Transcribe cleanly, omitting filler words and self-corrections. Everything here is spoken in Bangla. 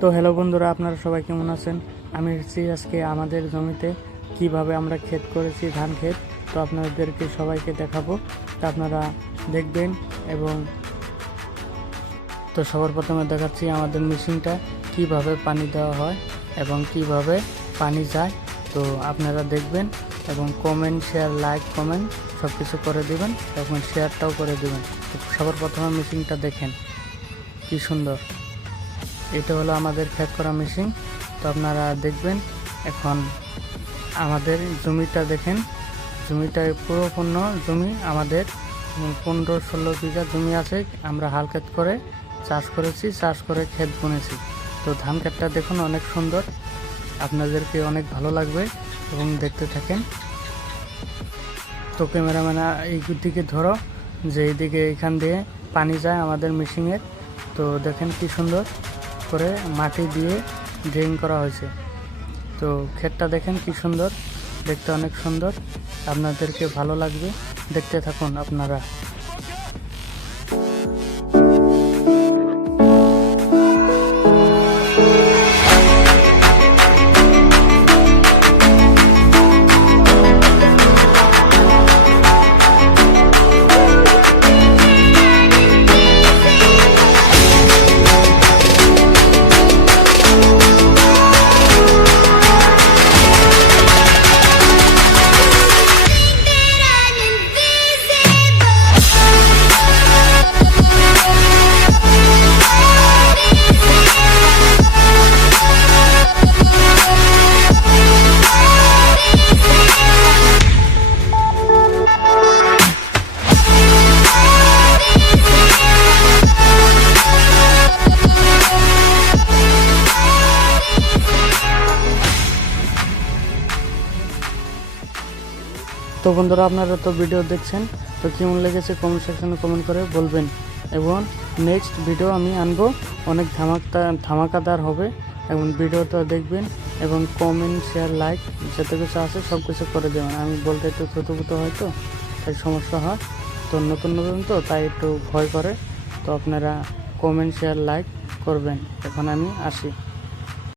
তো হ্যালো বন্ধুরা, আপনারা সবাই কেমন আছেন? আমি এসেছি আজকে আমাদের জমিতে কিভাবে আমরা ক্ষেত করেছি, ধান ক্ষেত। তো আপনাদেরকে সবাইকে দেখাবো, তো আপনারা দেখবেন। এবং তো সবার প্রথমে দেখাচ্ছি আমাদের মেশিনটা কিভাবে পানি দেওয়া হয় এবং কিভাবে পানি যায়। তো আপনারা দেখবেন এবং কমেন্ট, শেয়ার, লাইক, কমেন্ট সব কিছু করে দিবেন এবং শেয়ারটাও করে দিবেন। তো সবার প্রথমে মেশিনটা দেখেন কি সুন্দর। এটা হলো আমাদের ক্ষেত করা মেশিন। তো আপনারা দেখবেন। এখন আমাদের জমিটা দেখেন, জমিটা পুরোপূর্ণ জমি আমাদের 15-16 বিঘা জমি আছে। আমরা হাল ক্ষেত করে চাষ করেছি, চাষ করে ক্ষেত বুনেছি। তো ধান ক্ষেতটা দেখুন অনেক সুন্দর, আপনাদেরকে অনেক ভালো লাগবে এবং দেখতে থাকেন। তো ক্যামেরাম্যান এই দিকে ধরো, যে এইদিকে এখান দিয়ে পানি যায় আমাদের মেশিনের। তো দেখেন কি সুন্দর করে মাটি দিয়ে ড্রেন করা হয়েছে। তো ক্ষেতটা দেখেন কি সুন্দর, দেখতে অনেক সুন্দর, আপনাদেরকে ভালো লাগবে, দেখতে থাকুন আপনারা। তো বন্ধুরা, আপনারা তো ভিডিও দেখছেন, তো কেমন লেগেছে কমেন্ট সেকশনে কমেন্ট করে বলবেন। এবং নেক্সট ভিডিও আমি আনবো, অনেক ধামাকাদার হবে। এবং ভিডিওটা দেখবেন এবং কমেন্ট, শেয়ার, লাইক যত কিছু আছে সব কিছু করে দেবেন। আমি বলতে একটু থুতুপুত হয়, তো তাই সমস্যা হয়। তো নতুন নতুন তো তাই একটু ভয় করে। তো আপনারা কমেন্ট, শেয়ার, লাইক করবেন। এখন আমি আসি।